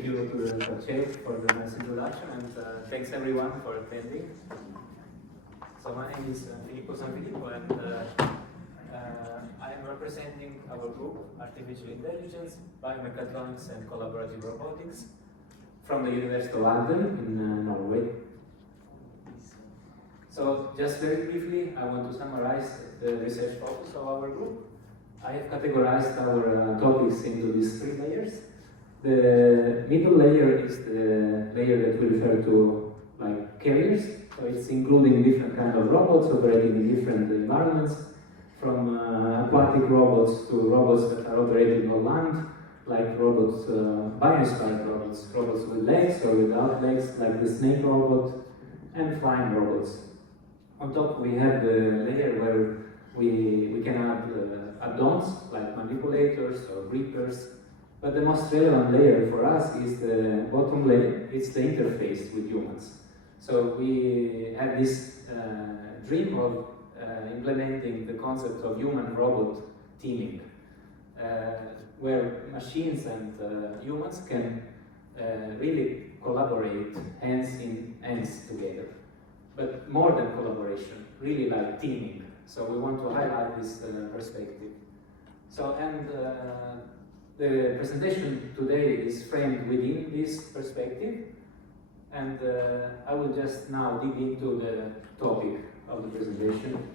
thank you to the chair for the nice introduction, and thanks everyone for attending. So my name is Filippo, Sanfilippo, and I am representing our group, Artificial Intelligence, Biomechatronics and Collaborative Robotics, from the University of London in Norway. So just very briefly, I want to summarize the research focus of our group. I have categorized our topics into these 3 layers. The middle layer is the layer that we refer to like carriers. So it's including different kinds of robots operating in different environments, from aquatic robots to robots that are operating on land, like robots, bio-inspired robots, robots with legs or without legs, like the snake robot, and flying robots. On top we have the layer where we can add add-ons like manipulators or grippers, but the most relevant layer for us is the bottom layer. It's the interface with humans. So we have this dream of implementing the concept of human-robot teaming, where machines and humans can really collaborate hands in hands together. But more than collaboration, really like teaming. So we want to highlight this perspective. So, and the presentation today is framed within this perspective, and I will just now dig into the topic of the presentation.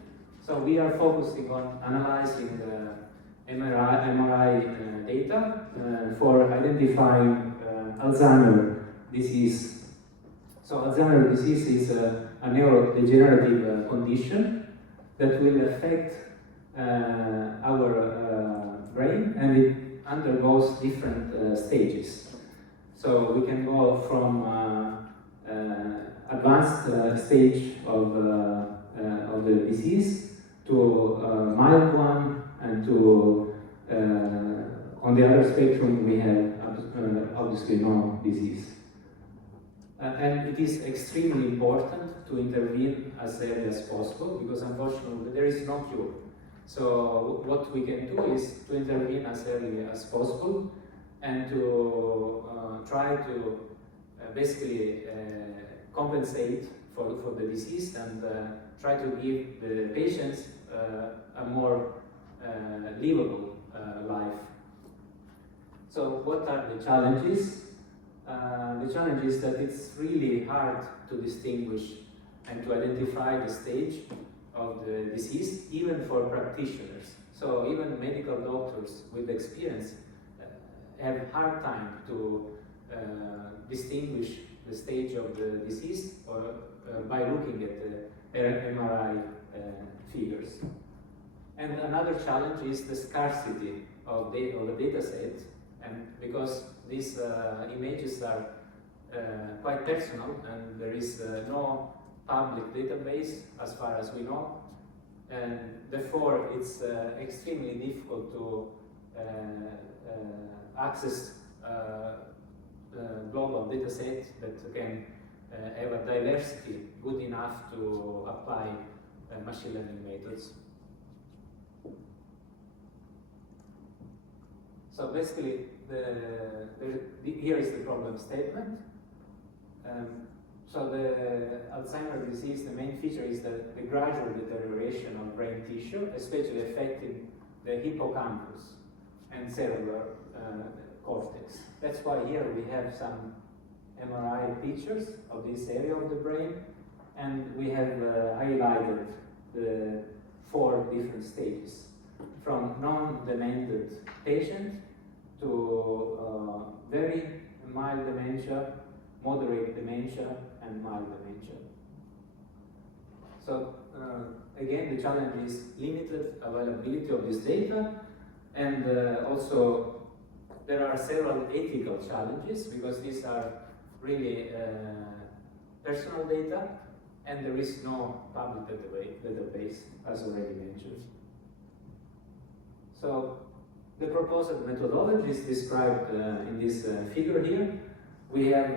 So we are focusing on analyzing MRI data for identifying Alzheimer disease. So Alzheimer disease is a neurodegenerative condition that will affect our brain, and it undergoes different stages. So we can go from advanced stage of the disease to mild one, and to on the other spectrum we have obviously no disease. And it is extremely important to intervene as early as possible, because unfortunately there is no cure. So what we can do is to intervene as early as possible, and to try to basically compensate for the disease, and try to give the patients a more livable life. So what are the challenges? The challenge is that it's really hard to distinguish and to identify the stage of the disease, even for practitioners. So even medical doctors with experience have a hard time to distinguish the stage of the disease by looking at the MRI figures. And another challenge is the scarcity of the data set, and because these images are quite personal, and there is no public database as far as we know, and therefore it's extremely difficult to access global data set that can have a diversity good enough to apply machine learning methods. So basically, here is the problem statement. So the Alzheimer's disease, the main feature is the gradual deterioration of brain tissue, especially affecting the hippocampus and cerebral cortex. That's why here we have some MRI pictures of this area of the brain, and we have highlighted the 4 different stages, from non-demented patient to very mild dementia, moderate dementia, and mild dementia. So again, the challenge is limited availability of this data, and also there are several ethical challenges, because these are really personal data, and there is no public database, as already mentioned. So the proposed methodology is described in this figure here. We have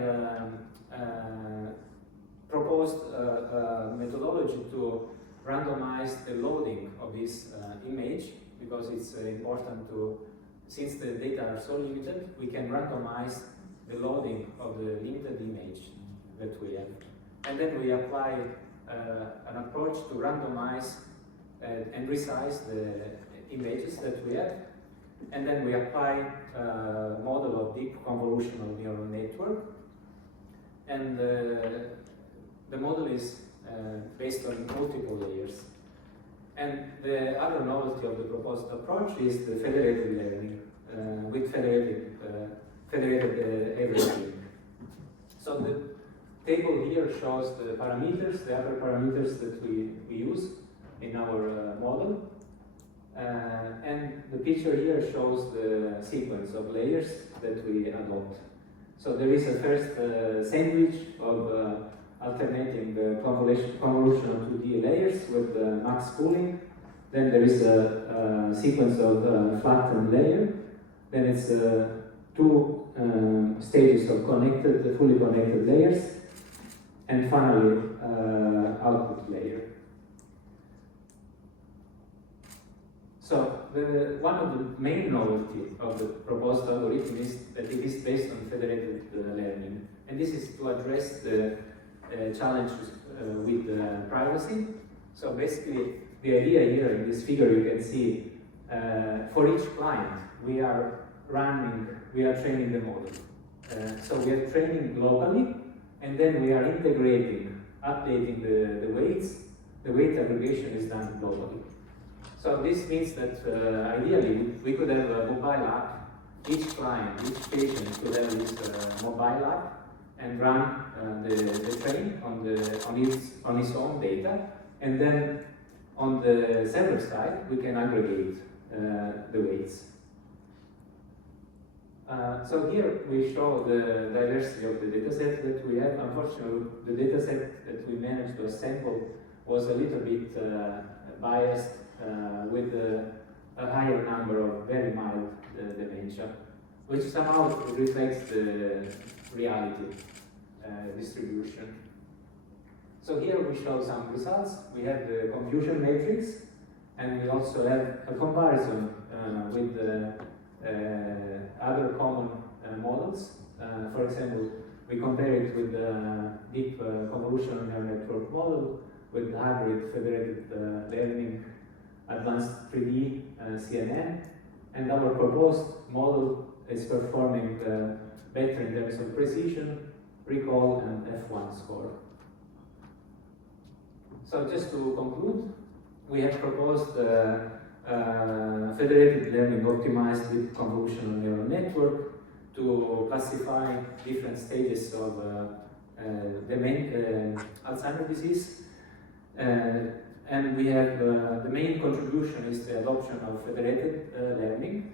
proposed a methodology to randomize the loading of this image, because it's important to, since the data are so limited, we can randomize the loading of the limited image that we have. And then we apply an approach to randomize and resize the images that we have. And then we apply a model of deep convolutional neural network. And the model is based on multiple layers. And the other novelty of the proposed approach is the federated learning with federated everything. So the table here shows the parameters, the other parameters that we use in our model. And the picture here shows the sequence of layers that we adopt. So there is a first sandwich of alternating the convolutional 2D layers with max pooling. Then there is a sequence of flattened layer. Then it's two stages of fully connected layers. And finally, output layer. So one of the main novelty of the proposed algorithm is that it is based on federated learning. And this is to address the challenges with privacy. So basically, the idea here in this figure you can see, for each client, we are training the model. So we are training locally, and then we are integrating, updating the weights. The weight aggregation is done globally. So this means that ideally we could have a mobile app. Each client, each patient could have this mobile app and run the train on its own data, and then on the server side we can aggregate the weights. So here we show the diversity of the dataset that we have. Unfortunately, the dataset that we managed to assemble was a little bit biased with a higher number of very mild dementia, which somehow reflects the reality distribution. So here we show some results. We have the confusion matrix, and we also have a comparison with the other common models. For example, we compare it with the deep convolutional neural network model with hybrid federated learning advanced 3D CNN, and our proposed model is performing better in terms of precision, recall, and F1 score. So just to conclude, we have proposed federated learning optimized with convolutional neural network to classify different stages of the main Alzheimer's disease. And we have the main contribution is the adoption of federated learning,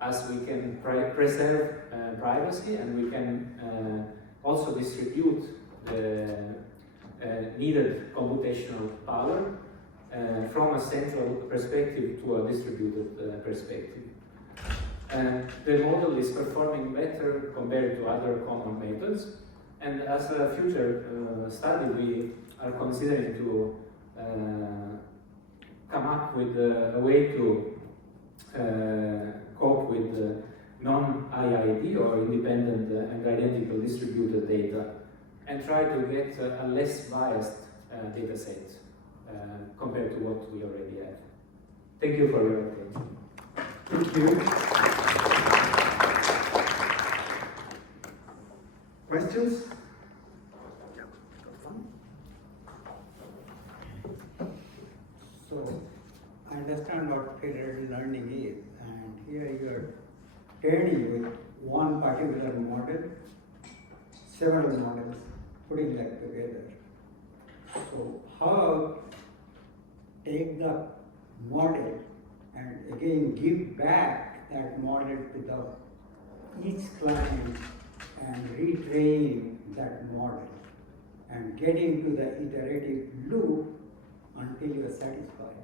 as we can preserve privacy, and we can also distribute the needed computational power from a central perspective to a distributed perspective. The model is performing better compared to other common methods, and as a future study we are considering to come up with a way to cope with non-IID or independent and identical distributed data, and try to get a less biased data set compared to what we already have. Thank you for your attention. Thank you. Questions? So, I understand what federated learning is, and here you are training with one particular model, several models, putting that together. So, how take the model and again give back that model to each client and retrain that model and get into the iterative loop until you are satisfied.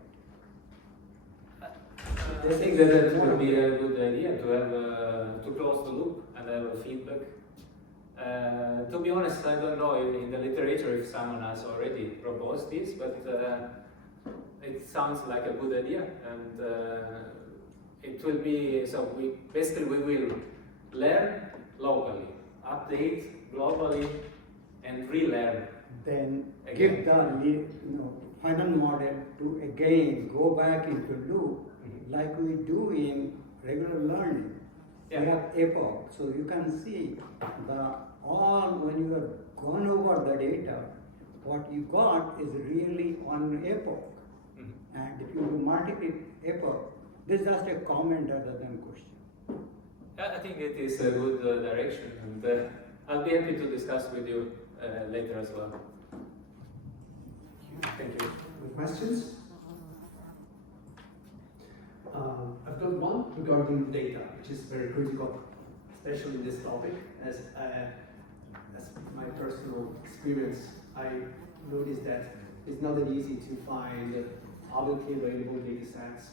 I think that would be a good idea to have to close the loop and have a feedback. To be honest, I don't know in the literature if someone has already proposed this, but it sounds like a good idea, and it will be, so we will learn locally update globally and relearn. Then Again. give the final model to again go back into loop like we do in regular learning. Yeah. We have epoch, so you can see when you have gone over the data, what you got is really on epoch. And if you do multiple epoch, this is just a comment rather than question. I think it is a good direction, and I'll be happy to discuss with you later as well. Thank you. Any questions? I've got one regarding data, which is very critical, especially in this topic. As my personal experience, I noticed that it's not that easy to find publicly available data sets,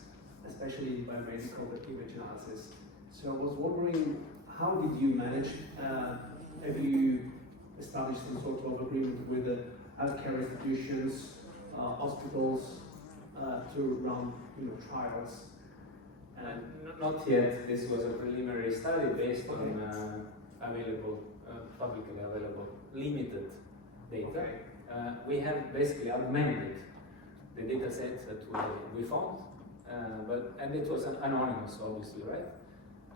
especially by medical image analysis. So I was wondering, how did you manage? Have you established some sort of agreement with the healthcare institutions, hospitals, to run trials? Not yet. This was a preliminary study based on publicly available, limited data. Okay. We have basically augmented the data sets that we found, and it was anonymous, obviously, right?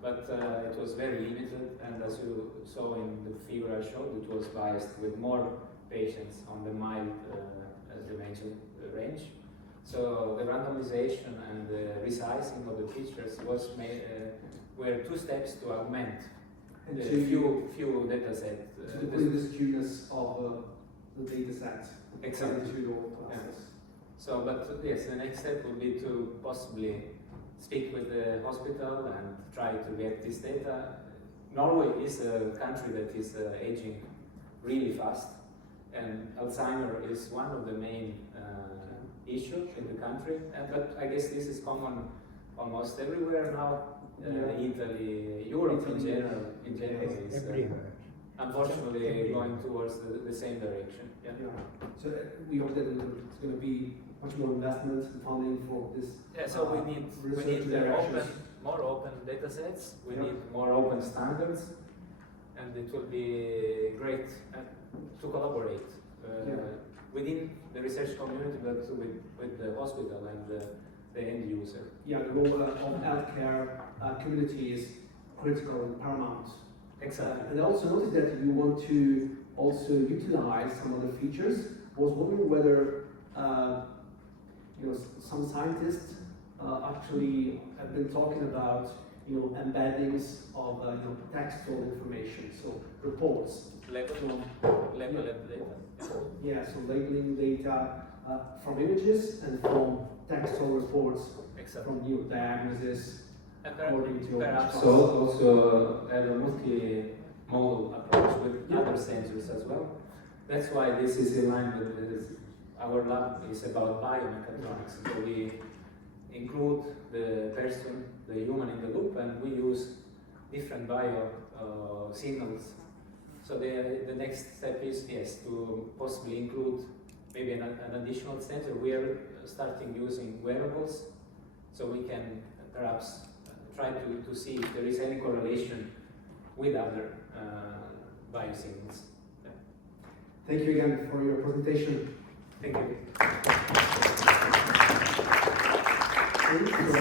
But it was very limited, and as you saw in the figure I showed, it was biased with more patients on the mild dementia range. So the randomization and the resizing of the features were two steps to augment And the to few data sets. to decrease the skewness of the data set Exactly. to your process. So, but yes, the next step would be to possibly speak with the hospital and try to get this data. Norway is a country that is aging really fast, and Alzheimer is one of the main issues in the country. But I guess this is common almost everywhere now. Italy, Europe in general is Everywhere. unfortunately Everywhere. going towards the same direction. Yeah. So we hope that it's going to be much more investment and funding for this. Yeah, so we need research the directions. more open data sets, we Yeah. need more open standards, and it will be great to collaborate within the research community, but with the hospital and the end user. Yeah, the role of healthcare community is critical and paramount. Exactly. And I also noticed that you want to also utilize some of the features. I was wondering whether some scientists actually have been talking about embeddings of textual information, so reports. Labeled data. Yeah, so labeling data from images and from textual reports Exactly. from new diagnosis. And according to your perhaps response. also have a multi-modal approach with other sensors as well. That's why this is in line with this. Our lab is about biomechatronics. So we include the person, the human in the loop, and we use different bio signals. So the next step is, yes, to possibly include maybe an additional sensor. We are starting using wearables, so we can perhaps try to see if there is any correlation with other biosignals. Yeah. Thank you again for your presentation. Thank you. Thank you.